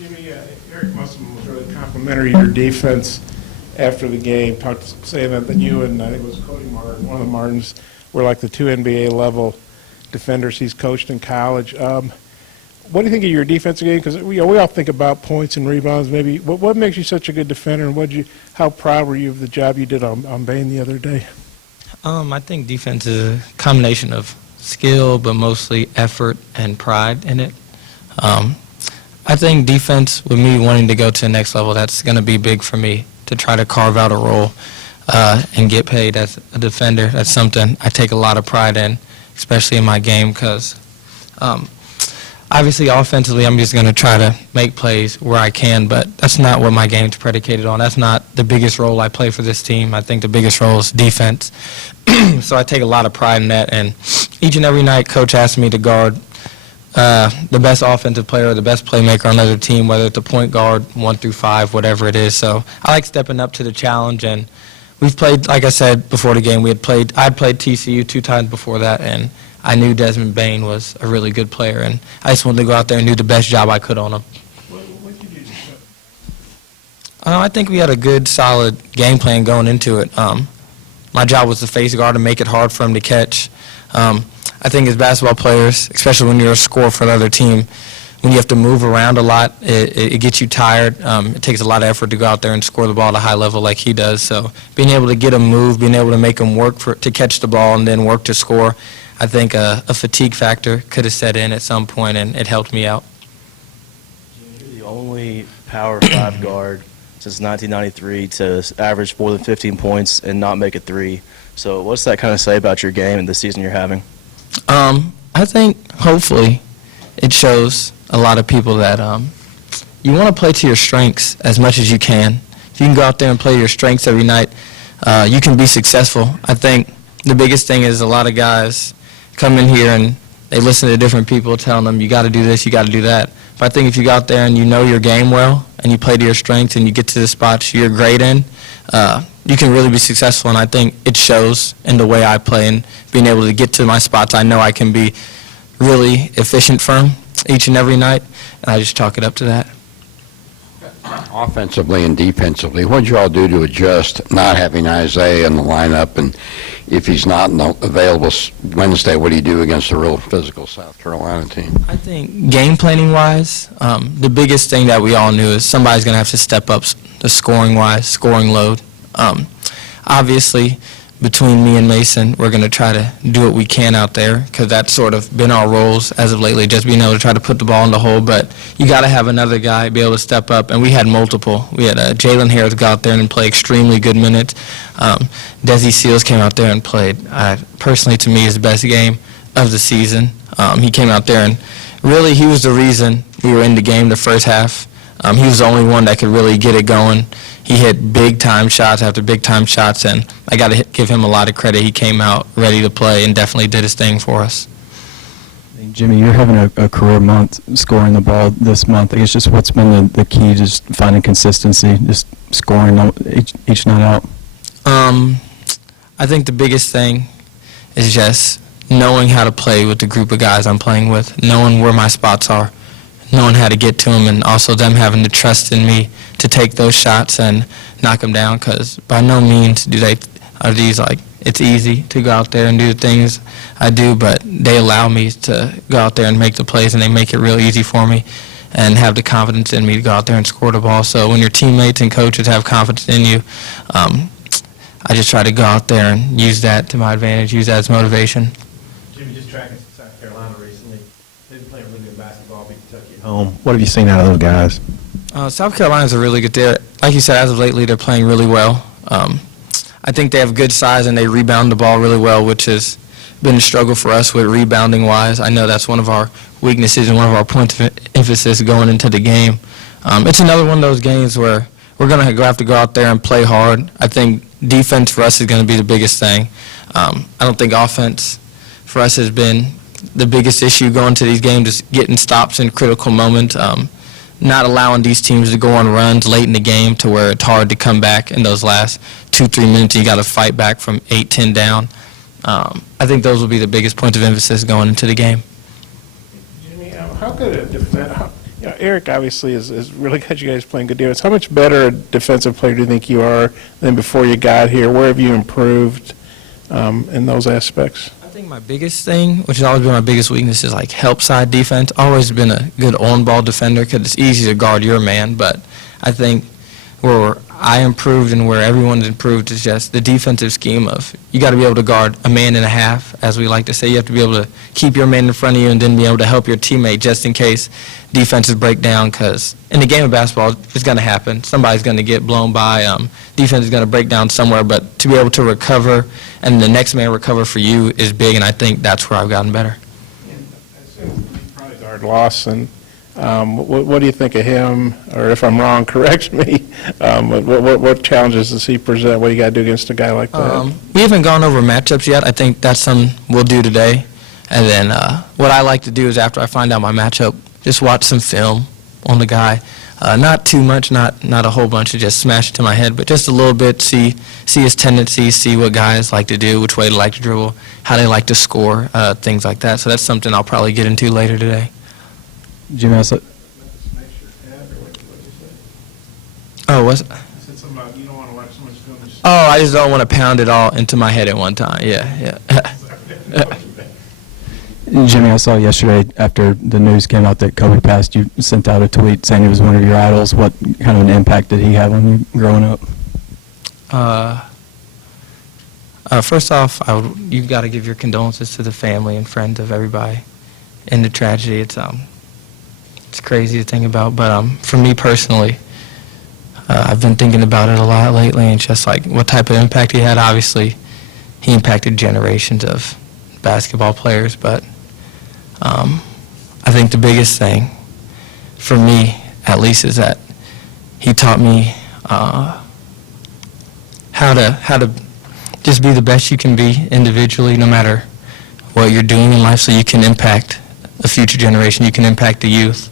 Jimmy, Eric Musselman was really complimentary to your defense after the game, saying that you and I think it was Cody Martin, one of the Martins, were like the two NBA level defenders he's coached in college. What do you think of your defensive game? Because we all think about points and rebounds. Maybe what makes you such a good defender, and how proud were you of the job you did on Bain the other day? I think defense is a combination of skill, but mostly effort and pride in it. I think defense, with me wanting to go to the next level, that's going to be big for me to try to carve out a role and get paid as a defender. That's something I take a lot of pride in, especially in my game, because obviously offensively I'm just going to try to make plays where I can, but that's not what my game's predicated on. That's not the biggest role I play for this team. I think the biggest role is defense. So I take a lot of pride in that, and each and every night Coach asks me to guard the best offensive player or the best playmaker on another team, whether it's a point guard, 1 through 5, whatever it is. So I like stepping up to the challenge, and we've played, like I said before the game, I'd played TCU 2 times before that, and I knew Desmond Bain was a really good player, and I just wanted to go out there and do the best job I could on him. What did you do? I think we had a good, solid game plan going into it. My job was to face guard and make it hard for him to catch. I think as basketball players, especially when you're a scorer for another team, when you have to move around a lot, it gets you tired. It takes a lot of effort to go out there and score the ball at a high level like he does. So being able to get him move, being able to make him work to catch the ball and then work to score, I think a fatigue factor could have set in at some point, and it helped me out. You're the only Power 5 guard since 1993 to average more than 15 points and not make a three. So what's that kind of say about your game and the season you're having? I think hopefully it shows a lot of people that you want to play to your strengths as much as you can. If you can go out there and play your strengths every night, you can be successful. I think the biggest thing is a lot of guys come in here and they listen to different people telling them, you got to do this, you got to do that. But I think if you go out there and you know your game well and you play to your strengths and you get to the spots you're great in, you can really be successful, and I think it shows in the way I play and being able to get to my spots. I know I can be really efficient for them each and every night, and I just chalk it up to that. Offensively and defensively, what did you all do to adjust not having Isaiah in the lineup, and if he's not available Wednesday, what do you do against a real physical South Carolina team? I think game planning-wise, the biggest thing that we all knew is somebody's going to have to step up the scoring-wise, scoring load. Obviously, between me and Mason, we're going to try to do what we can out there because that's sort of been our roles as of lately, just being able to try to put the ball in the hole. But you got to have another guy be able to step up, and we had multiple. We had Jalen Harris go out there and play extremely good minutes. Desi Seals came out there and played, personally to me, his best game of the season. He came out there and really he was the reason we were in the game the first half. He was the only one that could really get it going. He hit big-time shots after big-time shots, and I got to give him a lot of credit. He came out ready to play and definitely did his thing for us. Jimmy, you're having a career month scoring the ball this month. I guess just what's been the key, just finding consistency, just scoring each night out? I think the biggest thing is just knowing how to play with the group of guys I'm playing with, knowing where my spots are, knowing how to get to them, and also them having the trust in me to take those shots and knock them down, because by no means are these like it's easy to go out there and do the things I do, but they allow me to go out there and make the plays, and they make it real easy for me and have the confidence in me to go out there and score the ball. So when your teammates and coaches have confidence in you, I just try to go out there and use that to my advantage, use that as motivation. Jimmy, just tracking South Carolina recently. They've been playing really good basketball, beat Kentucky at home. What have you seen out of those guys? South Carolina's a really good team. Like you said, as of lately, they're playing really well. I think they have good size and they rebound the ball really well, which has been a struggle for us with rebounding-wise. I know that's one of our weaknesses and one of our points of emphasis going into the game. It's another one of those games where we're going to have to go out there and play hard. I think defense for us is going to be the biggest thing. I don't think offense for us has been the biggest issue going to these games, is getting stops in critical moments. Not allowing these teams to go on runs late in the game to where it's hard to come back in those last 2-3 minutes. You got to fight back from 8-10 down. I think those will be the biggest points of emphasis going into the game. Jimmy, how could a defender, Eric obviously has really got you guys playing good defense. How much better a defensive player do you think you are than before you got here? Where have you improved in those aspects? I think my biggest thing, which has always been my biggest weakness, is like help side defense. Always been a good on-ball defender because it's easy to guard your man, but I think where I improved and where everyone's improved is just the defensive scheme of you got to be able to guard a man and a half, as we like to say. You have to be able to keep your man in front of you and then be able to help your teammate just in case defenses break down, because in the game of basketball, it's going to happen. Somebody's going to get blown by. Defense is going to break down somewhere, but to be able to recover and the next man recover for you is big, and I think that's where I've gotten better. I assume you probably guard Lawson. What do you think of him? Or if I'm wrong, correct me. What challenges does he present? What do you got to do against a guy like that? We haven't gone over matchups yet. I think that's something we'll do today. And then what I like to do is after I find out my matchup, just watch some film on the guy. Not too much, not a whole bunch of just smash it to my head, but just a little bit, see his tendencies, see what guys like to do, which way they like to dribble, how they like to score, things like that. So that's something I'll probably get into later today. Jimmy, I saw, Oh, what's You said something about you don't want to watch so much film. Oh, I just don't want to pound it all into my head at one time. Yeah. Jimmy, I saw yesterday after the news came out that Kobe passed, you sent out a tweet saying he was one of your idols. What kind of an impact did he have on you growing up? First off, you've got to give your condolences to the family and friends of everybody in the tragedy. It's crazy to think about, but for me personally, I've been thinking about it a lot lately, and just like what type of impact he had. Obviously, he impacted generations of basketball players, but I think the biggest thing for me, at least, is that he taught me how to just be the best you can be individually, no matter what you're doing in life, so you can impact a future generation, you can impact the youth.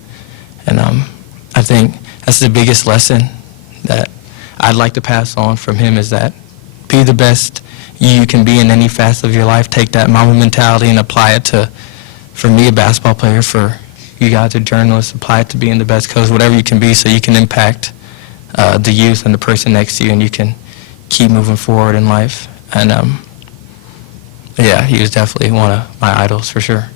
And I think that's the biggest lesson that I'd like to pass on from him, is that be the best you can be in any facet of your life. Take that Mamba mentality and apply it to, for me, a basketball player, for you guys, a journalist, apply it to being the best coach, whatever you can be, so you can impact the youth and the person next to you, and you can keep moving forward in life. And yeah, he was definitely one of my idols for sure.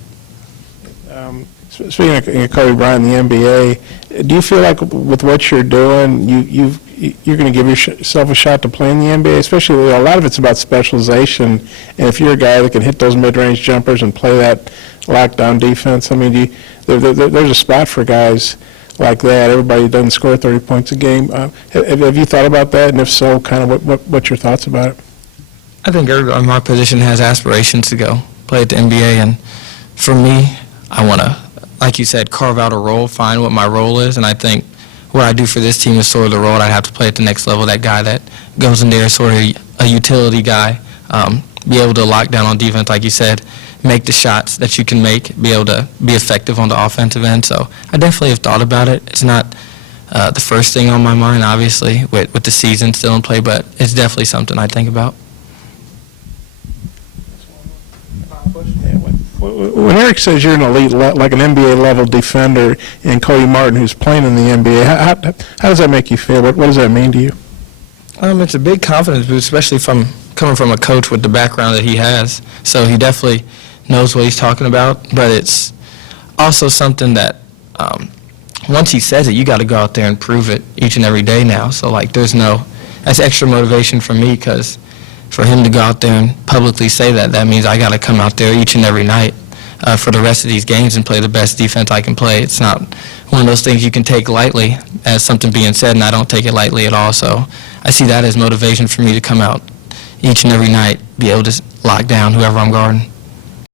Speaking of Kobe Bryant in the NBA, do you feel like with what you're doing, you're going to give yourself a shot to play in the NBA? Especially, a lot of it's about specialization, and if you're a guy that can hit those mid-range jumpers and play that lockdown defense, I mean, there's a spot for guys like that. Everybody doesn't score 30 points a game. Have you thought about that? And if so, kind of what's your thoughts about it? I think everybody in my position has aspirations to go play at the NBA, and for me, I want to, like you said, carve out a role, find what my role is, and I think what I do for this team is sort of the role I have to play at the next level, that guy that goes in there, sort of a utility guy, be able to lock down on defense, like you said, make the shots that you can make, be able to be effective on the offensive end. So I definitely have thought about it. It's not the first thing on my mind, obviously, with the season still in play, but it's definitely something I think about. When Eric says you're an elite, like an NBA-level defender, and Cody Martin, who's playing in the NBA, how does that make you feel? What does that mean to you? It's a big confidence boost, especially coming from a coach with the background that he has. So he definitely knows what he's talking about, but it's also something that once he says it, you got to go out there and prove it each and every day now. So, like, that's extra motivation for me, because for him to go out there and publicly say that means I got to come out there each and every night for the rest of these games and play the best defense I can play. It's not one of those things you can take lightly as something being said, and I don't take it lightly at all. So I see that as motivation for me to come out each and every night, be able to lock down whoever I'm guarding.